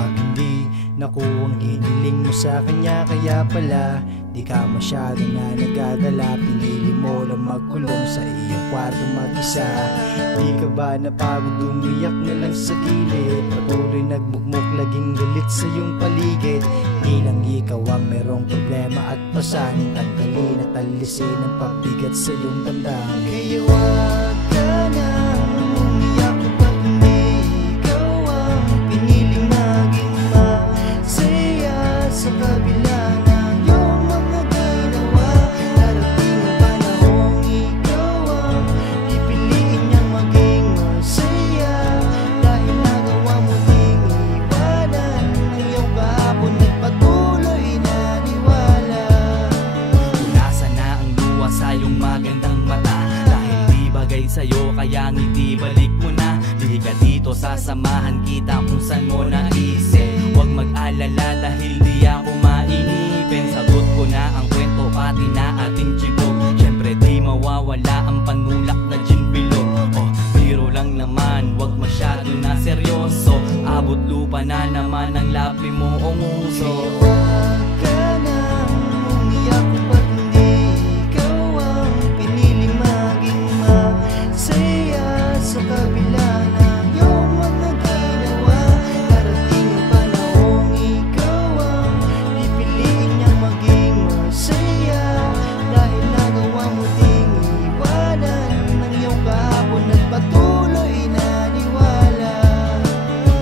kapag hindi nakuha ang hiniling mo sa kanya. Kaya pala di ka masyado na nagdadala, pinili mo lang magkulong sa iyong kwarto mag-isa. Di ka ba napagod umiyak na lang sa gilid, patuloy nagmukmuk laging galit sa iyong paligid? Di lang ikaw ang merong problema at pasanin, tanggalin at alisin ang pabigat sa iyong damdamin. Kaya wag ka nang umiyak kapag hindi ikaw ang piniling maging masaya sa kabila ng iyong mga ginawa. Darating ang panahong ikaw ang pipiliin niyang maging masaya, dahil nagawa mo ding iwanan ang iyong kahapon at patuloy na niwala. Nasaan na ang luha sa iyong magandang mata? Dahil di bagay sa'yo kaya ngiti, balik mo na. Di ka dito, sasamahan kita kung saan mo naisip. Huwag mag-alala dahil di ako mainipin. Sagot ko na ang kwento pati na ating chibog. Siyempre di mawawala ang panulak na gin bilog. Oh, biro lang naman, huwag masyado na seryoso. Abot lupa na naman ang labi mo o nguso. Wag ka nang umiyak kapag hindi ikaw ang piniling maging masaya sa kabila ng iyong mga ginawa. Darating ang panahong ikaw ang pipiliin niyang maging masaya, dahil nagawa mo ding iwanan ng iyong kahapon at patuloy na niwala.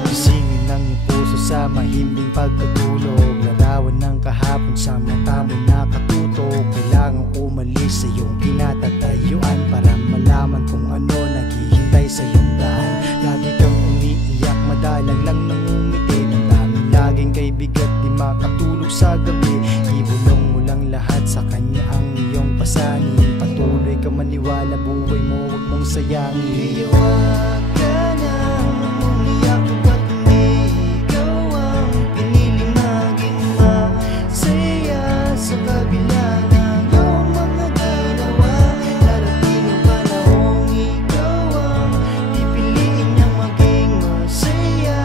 Gisingin ng iyong puso sa mahimbing pagkatulog, larawan ng kahapon sa mata mo nakatutok. Kailangan umalis sa iyong kinatatayuan para malaman kung ano naghihintay sa iyong daan. Lagi kang umiiyak, madalang lang nang ngumiti. Ang dami laging kay bigat, di makatulog sa gabi. Ibulong mo lang lahat sa kanya ang iyong pasanin. Patuloy ka maniwala, buhay mo huwag mong sayangin. Wag ka nang umiyak kapag hindi ikaw ang piniling maging masaya sa kabila ng iyong mga ginawa. Darating ang panahong ikaw ang pipiliin niyang maging masaya,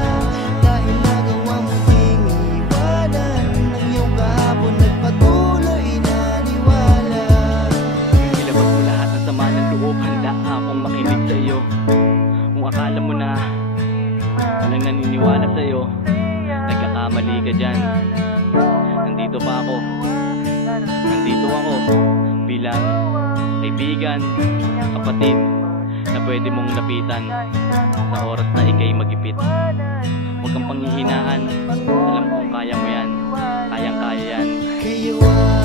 dahil nagawa mo ding iwanan ng iyong kahapon at patuloy na niwala. Ilabas mo lahat ng sama ng loob, handa akong makinig sa'yo. Kung akala mo na walang naniniwala sa'yo, nagkakamali ka dyan. Nandito pa ako, nandito ako bilang kaibigan, kapatid na pwede mong lapitan sa oras na ikay magipit. Huwag kang panghihinaan, alam kong kaya mo yan, kayang kaya yan. Kaya wag